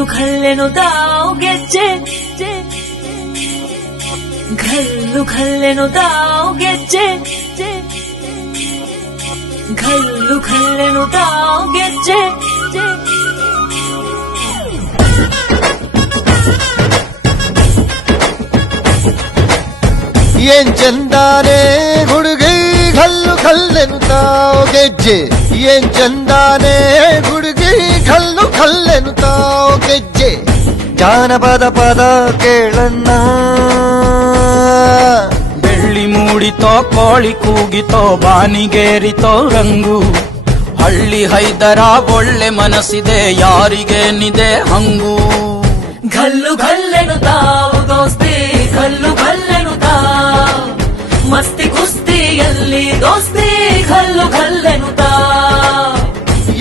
ಘಲ್ಲು ಘಲ್ಲೆನು ತಾವು ಗೆಜ್ಜೆ ಘಲ್ಲು ಘಲ್ಲೆನು ತಾವು ಗೆಜ್ಜೆ ಘಲ್ಲು ಘಲ್ಲೆನು ತಾವು ಗೆಜ್ಜೆ ಏನ್ ಚಂದಾನೆ ಹುಡುಗಿ ಘಲ್ಲು ಘಲ್ಲೆನು ತಾವು ಗೆಜ್ಜೆ ಏನ್ ಚಂದಾನೆ ಹುಡುಗಿ ಘಲ್ಲು ಘಲ್ಲೆನು ತಾವು ಗೆಜ್ಜೆ ಜಾನಪದ ಪದ ಕೇಳನ್ನ ಬೆಳ್ಳಿ ಮೂಡಿತೋ ಕೋಳಿ ಕೂಗಿತೋ ಬಾನಿಗೇರಿತೋ ರಂಗು ಹಳ್ಳಿ ಹೈದರ ಒಳ್ಳೆ ಮನಸ್ಸಿದೆ ಯಾರಿಗೇನಿದೆ ಹಂಗು ಘಲ್ಲು ಘಲ್ಲೆನು ತಾವು ದೋಸ್ತಿ ಘಲ್ಲು ಘಲ್ಲೆನು ತಾವು ಮಸ್ತಿ ಕುಸ್ತಿಯಲ್ಲಿ ದೋಸ್ತಿ ಘಲ್ಲು ಘಲ್ಲೆನು ತಾವು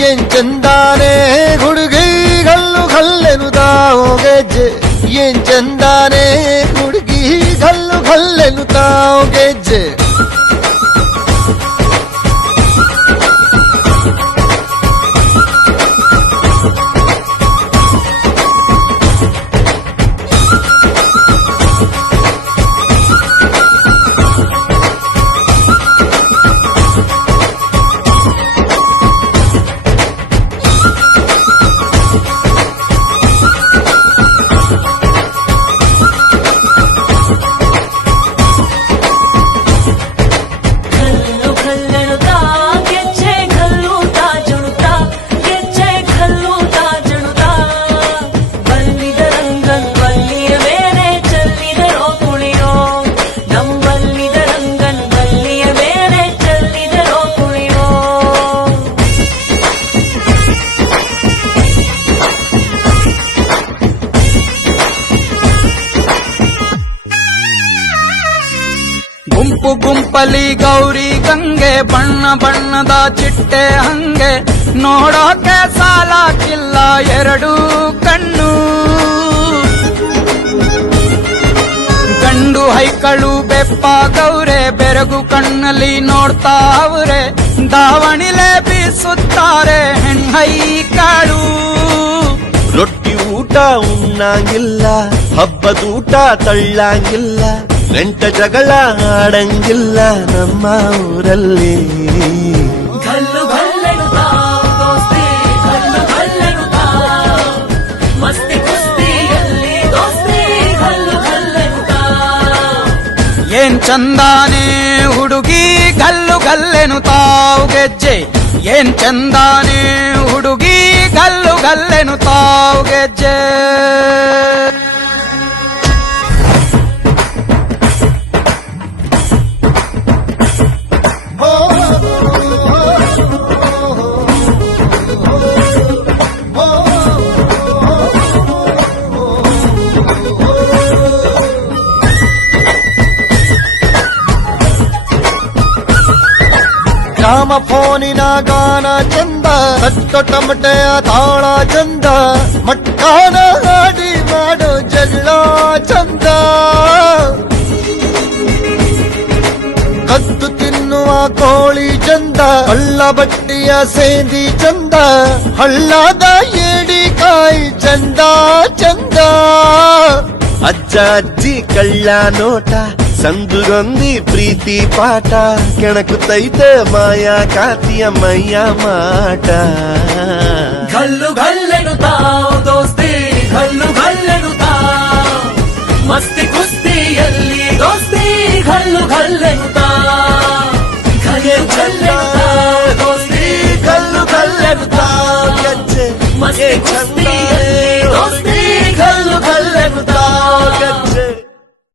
ಏನ್ ಚಂದಾನೆ ಹುಡುಗಿ ಘಲ್ಲು ಘಲ್ಲೆನು ತಾವು ಗೆಜ್ಜೆ ಏನ್ ಚಂದಾನೆ ಹುಡುಗಿ ಘಲ್ಲು ಘಲ್ಲೆನು ತಾವು ಗೆಜ್ಜೆ ಗುಂಪು ಗುಂಪಲಿ ಗೌರಿ ಗಂಗೆ ಬಣ್ಣ ಬಣ್ಣದ ಚಿಟ್ಟೆ ಹಂಗೆ ನೋಡೋಕೆ ಸಾಲಾಕಿಲ್ಲ ಎರಡು ಕಣ್ಣು ಗಂಡು ಹೈಕಳು ಬೆಪ್ಪಾಗವ್ರೆ ಬೆರಗು ಕಣ್ಣಲ್ಲಿ ನೋಡ್ತಾವ್ರೆ ದಾವಣಿಲೆ ಬೀಸುತ್ತಾರೆ ಹೆಣ್ಣೈಕಾಳು ರೊಟ್ಟಿ ಊಟ ಉಣ್ಣಂಗಿಲ್ಲ ಹಬ್ಬದೂಟ ತಳ್ಳಂಗಿಲ್ಲ ನೆಂಟ ಜಗಳ ಆಡಂಗಿಲ್ಲ ನಮ್ಮ ಊರಲ್ಲಿ ಘಲ್ಲು ಘಲ್ಲೆನು ತಾವು ದೋಸ್ತಿ ಘಲ್ಲು ಘಲ್ಲೆನು ತಾವು ಮಸ್ತಿ ಕುಸ್ತಿಯಲ್ಲಿ ದೋಸ್ತಿ ಘಲ್ಲು ಘಲ್ಲೆನು ತಾವು ಏನ್ ಚಂದಾನೆ ಹುಡುಗಿ ಘಲ್ಲು ಘಲ್ಲೆನು ತಾವು ಗೆಜ್ಜೆ ಏನ್ ಚಂದಾನೆ ಹುಡುಗಿ ಘಲ್ಲು ಘಲ್ಲೆನು ತಾವು ಗೆಜ್ಜೆ ಗ್ರಾಮ ಫೋನಿನ ಗಾನ ಚಂದ ತಟ್ಟೊ ಟಮಟೆಯ ತಾಳ ಚಂದ ಮಟ್ಕಾನ ಹಾಡಿ ಮಾಡೋ ಜಗಳ ಚಂದ ಕದ್ದು ತಿನ್ನುವ ಕೋಳಿ ಚಂದ ಹಳ್ಳ ಬಟ್ಟಿಯ ಸೇಂದಿ ಚಂದ ಹಳ್ಳದ ಏಡಿಕಾಯಿ ಚಂದ ಚಂದ ಅಜ್ಜ ಅಜ್ಜಿ ಕಳ್ಳ ನೋಟ ಸಂದುಗೊಂದಿ ಪ್ರೀತಿ ಪಾಠ ಕೆಣಕುತ್ತೈತೆ ಮಾಯಾ ಕಾತಿಯ ಮೈಯ ಮಾಟ ಘಲ್ಲು ಘಲ್ಲೆನು ತಾವು ದೋಸ್ತಿ